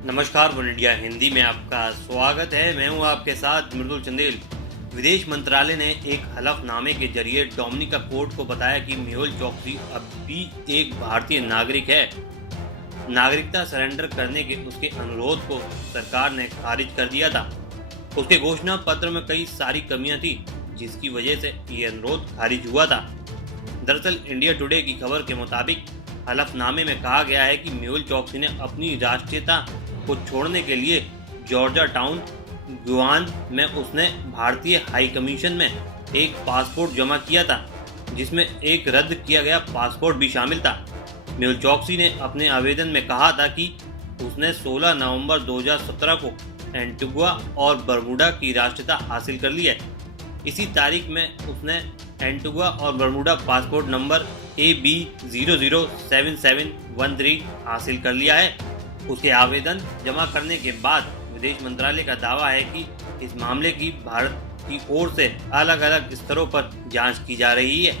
नमस्कार, one India Hindi में आपका स्वागत है। मैं हूं आपके साथ मृदुल चंदेल। विदेश मंत्रालय ने एक हलफनामे के जरिए डोमिनिका कोर्ट को बताया कि मेहुल चोकसी अब भी एक भारतीय नागरिक है। नागरिकता सरेंडर करने के उसके अनुरोध को सरकार ने खारिज कर दिया था। उसके घोषणा पत्र में कई सारी कमियां थी, जिसकी वजह से ये अनुरोध खारिज हुआ था। दरअसल इंडिया टुडे की खबर के मुताबिक हलफनामे में कहा गया है कि मेहुल चोकसी ने अपनी राष्ट्रीयता को छोड़ने के लिए जॉर्जिया टाउन गुआन में उसने भारतीय हाई कमीशन में एक पासपोर्ट जमा किया था, जिसमें एक रद्द किया गया पासपोर्ट भी शामिल था। मेहुल चोकसी ने अपने आवेदन में कहा था कि उसने 16 नवंबर 2017 को एंटीगुआ और बरमूडा की राष्ट्रीयता हासिल कर ली है। इसी तारीख में उसने एंटीगुआ और बरमूडा पासपोर्ट नंबर AB007713 हासिल कर लिया है। उसके आवेदन जमा करने के बाद विदेश मंत्रालय का दावा है कि इस मामले की भारत की ओर से अलग अलग स्तरों पर जांच की जा रही है।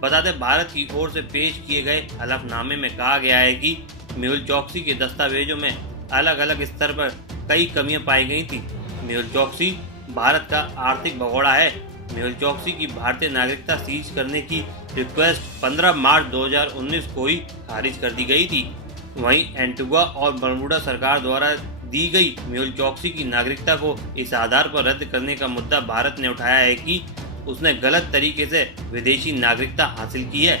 बता दें, भारत की ओर से पेश किए गए हलफनामे में कहा गया है कि मेहुल चोकसी के दस्तावेजों में अलग अलग स्तर पर कई कमियां पाई गई थी। मेहुल चोकसी भारत का आर्थिक भगोड़ा है। मेहुल चोकसी की भारतीय नागरिकता सीज करने की रिक्वेस्ट 15 मार्च 2019 को ही खारिज कर दी गई थी। वहीं एंटीगुआ और बरमूडा सरकार द्वारा दी गई मेहुल चोकसी की नागरिकता को इस आधार पर रद्द करने का मुद्दा भारत ने उठाया है कि उसने गलत तरीके से विदेशी नागरिकता हासिल की है।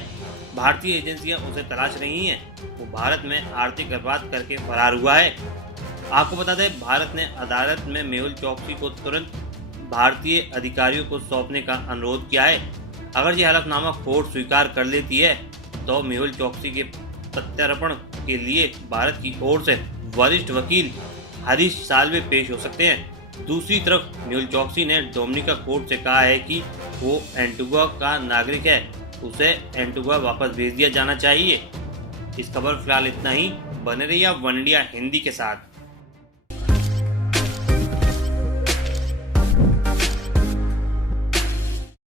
भारतीय एजेंसियां उसे तलाश रही हैं। वो भारत में आर्थिक अपराध करके फरार हुआ है। आपको बता दें, भारत ने अदालत में मेहुल चोकसी को तुरंत भारतीय अधिकारियों को सौंपने का अनुरोध किया है। अगर ये हलफनामा कोर्ट स्वीकार कर लेती है तो मेहुल चोकसी के प्रत्यार्पण के लिए भारत की ओर से वरिष्ठ वकील हरीश साल्वे पेश हो सकते हैं। दूसरी तरफ मेहुल चोकसी ने डोमिनिका कोर्ट से कहा है कि वो एंटीगुआ का नागरिक है, उसे एंटीगुआ वापस भेज दिया जाना चाहिए। इस खबर फिलहाल इतना ही। बने रहिए वन इंडिया हिंदी के साथ।